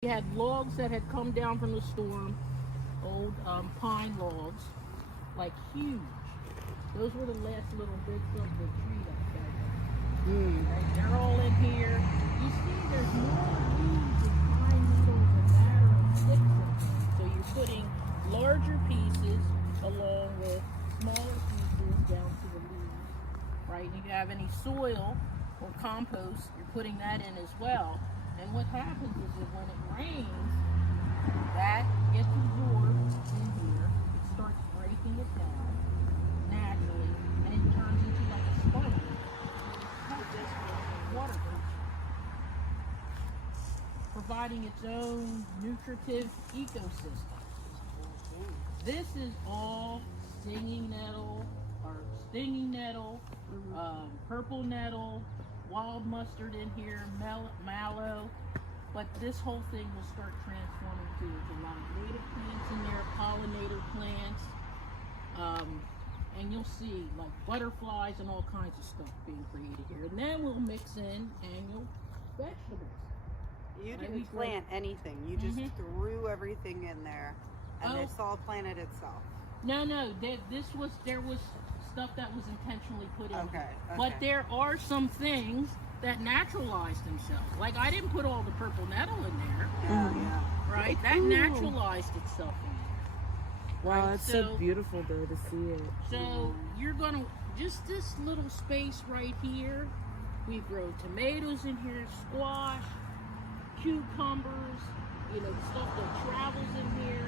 We had logs that had come down from the storm, old pine logs, like huge. Those were the last little bits of the tree that fell down. Right, they're all in here. You see there's more leaves and pine needles and matter and sticks in here. So you're putting larger pieces along with smaller pieces down to the leaves. Right? If you have any soil or compost, you're putting that in as well. And what happens is that when it rains, that gets absorbed in here. It starts breaking it down naturally, and it turns into like a sponge. This water feature, providing its own nutritive ecosystem. This is all stinging nettle, purple nettle, wild mustard in here, mallow, but this whole thing will start transforming too. There's a lot of native plants in there, pollinator plants, and you'll see like butterflies and all kinds of stuff being created here. And then we'll mix in annual vegetables. You didn't plant anything. You just threw everything in there, and it's all planted itself. No, there was stuff that was intentionally put in. Okay. But there are some things that naturalized themselves. Like I didn't put all the purple nettle in there. Yeah. Right? That naturalized itself in there. Wow, Right? it's so beautiful though to see it. So you're gonna just this little space right here. We grow tomatoes in here, squash, cucumbers, stuff that travels in here.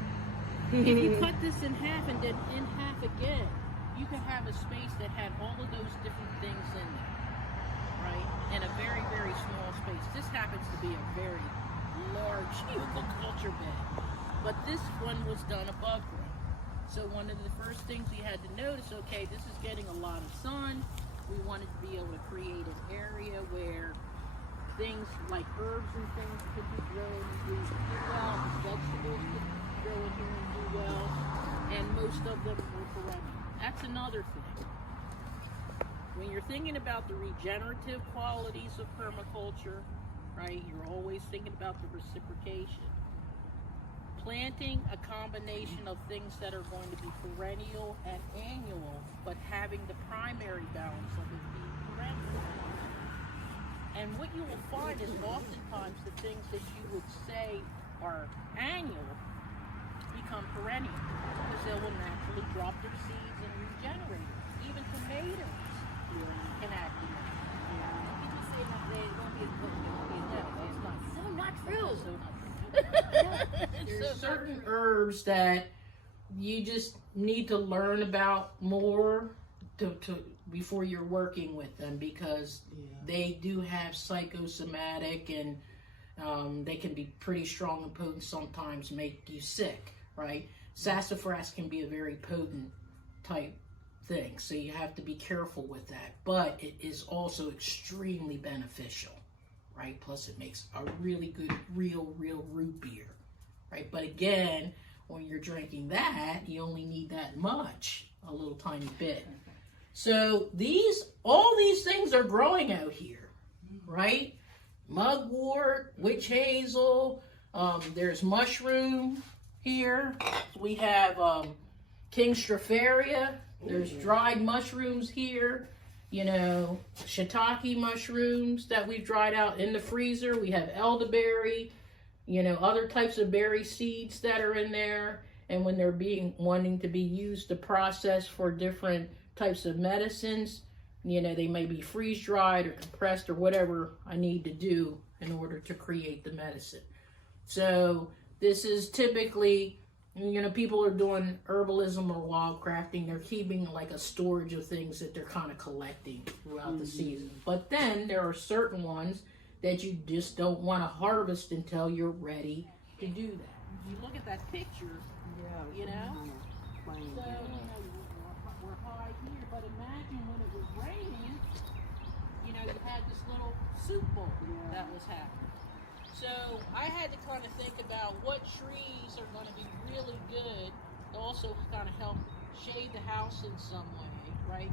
If you cut this in half and then in half again, you can have a space that had all of those different things in there, right? In a very, very small space. This happens to be a very large culture bed, but this one was done above ground. So one of the first things we had to notice, okay, this is getting a lot of sun. We wanted to be able to create an area where things like herbs and things could be grown and do well, vegetables could grow in here and do well, and most of them were perennial. That's another thing. When you're thinking about the regenerative qualities of permaculture, right, you're always thinking about the reciprocation. Planting a combination of things that are going to be perennial and annual, but having the primary balance of it be perennial. And what you will find is oftentimes the things that you would say are annual become perennial because they will naturally drop their seeds and regenerate. Even tomatoes can act in that. Did you say that they won't be it's not so not true. So not true. There's certain herbs that you just need to learn about more to before you're working with them because they do have psychosomatic and they can be pretty strong and potent, sometimes make you sick, right? Sassafras can be a very potent type thing, so you have to be careful with that, but it is also extremely beneficial, right? Plus it makes a really good real root beer, right? But again, when you're drinking that, you only need that much, a little tiny bit. So all these things are growing out here, right? Mugwort, witch hazel, there's mushroom here. We have King Stropharia. There's dried mushrooms here. Shiitake mushrooms that we've dried out in the freezer. We have elderberry, other types of berry seeds that are in there. And when they're wanting to be used to process for different types of medicines, they may be freeze dried or compressed or whatever I need to do in order to create the medicine. So this is typically, people are doing herbalism or wildcrafting. They're keeping like a storage of things that they're kind of collecting throughout the season. But then there are certain ones that you just don't want to harvest until you're ready to do that. You look at that picture, so we're high here, but imagine when it was raining, you had this little soup bowl that was happening. So I had to kind of think about what trees are going to be really good to also kind of help shade the house in some way, right?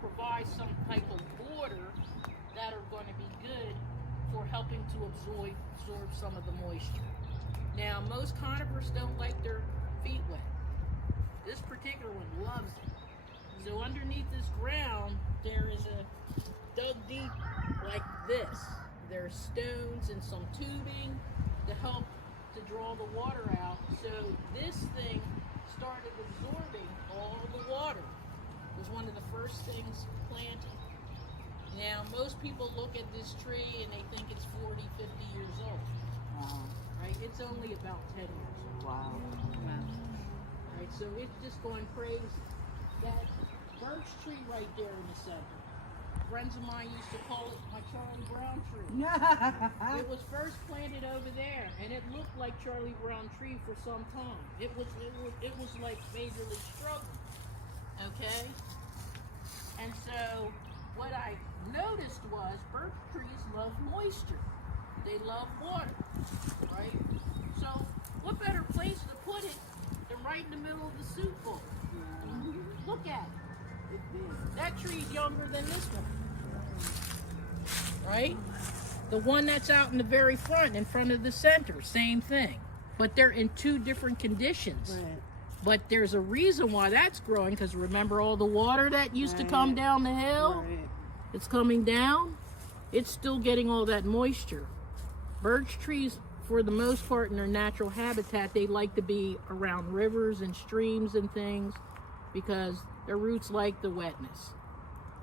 Provide some type of border that are going to be good for helping to absorb some of the moisture. Now, most conifers don't like their feet wet. This particular one loves it. So underneath this ground, there is a dug deep like this. There's stones and some tubing to help to draw the water out. So this thing started absorbing all the water. It was one of the first things planted. Now, most people look at this tree and they think it's 40, 50 years old. Wow. Right? It's only about 10 years old. Wow. Right? So it's just going crazy. That birch tree right there in the center. Friends of mine used to call it my Charlie Brown tree. It was first planted over there, and it looked like Charlie Brown tree for some time. It was like majorly struggling. Okay? And so what I noticed was birch trees love moisture. They love water, right? So what better place to put it than right in the middle of the soup bowl? Look at it. That tree's younger than this one, right? The one that's out in the very front, in front of the center, same thing. But they're in two different conditions. Right. But there's a reason why that's growing, because remember all the water that used to come down the hill? Right. It's coming down. It's still getting all that moisture. Birch trees, for the most part, in their natural habitat, they like to be around rivers and streams and things because their roots like the wetness.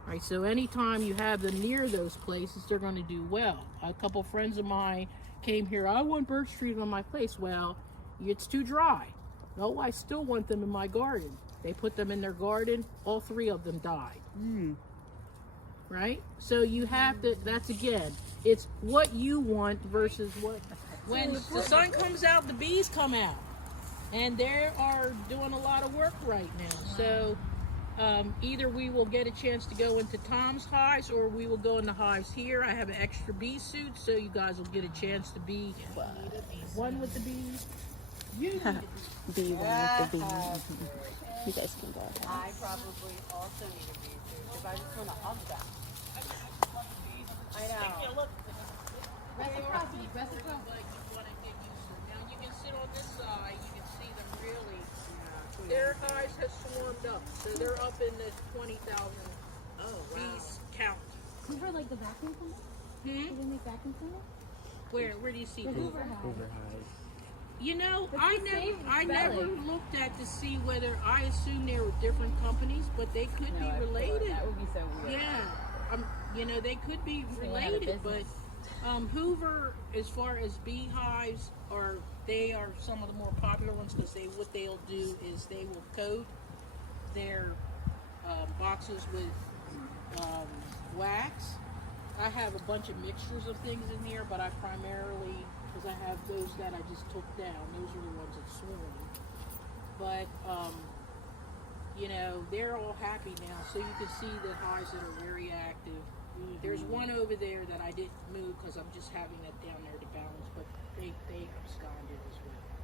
Right, so anytime you have them near those places, they're going to do well. A couple friends of mine came here, I want birch trees on my place. Well, it's too dry. No, I still want them in my garden. They put them in their garden, all three of them died. Right? So you have to, that's again, it's what you want versus what, when the sun comes out, the bees come out. And they are doing a lot of work right now. So either we will get a chance to go into Tom's hives or we will go in the hives here. I have an extra bee suit, so you guys will get a chance to be one with the bees. You need it. Be one with the bees. You guys can go ahead. I probably also need a bee suit because I just want to hug them. I know. Look. Reciprocity, reciprocity. Like you want to get used to it. Now you can sit on this side, you can see them really. Their hives have swarmed up, so they're up in the 20,000 bees count. These are like the vacuum cleaner? Do they make vacuum cleaner? Where do you see The them? Hoover House. You know, But I the same never spelling. looked at to see whether, I assume they were different companies, but they could be related. That would be so weird. Yeah, you know, they could be They went out of related, but business. Hoover, as far as beehives, they are some of the more popular ones because what they'll do is they will coat their boxes with wax. I have a bunch of mixtures of things in here, but I primarily, because I have those that I just took down, those are the ones that swarm. But you know, they're all happy now, so you can see the hives that are very active. There's one over there that I didn't move because I'm just having that down there to balance, but they absconded as well.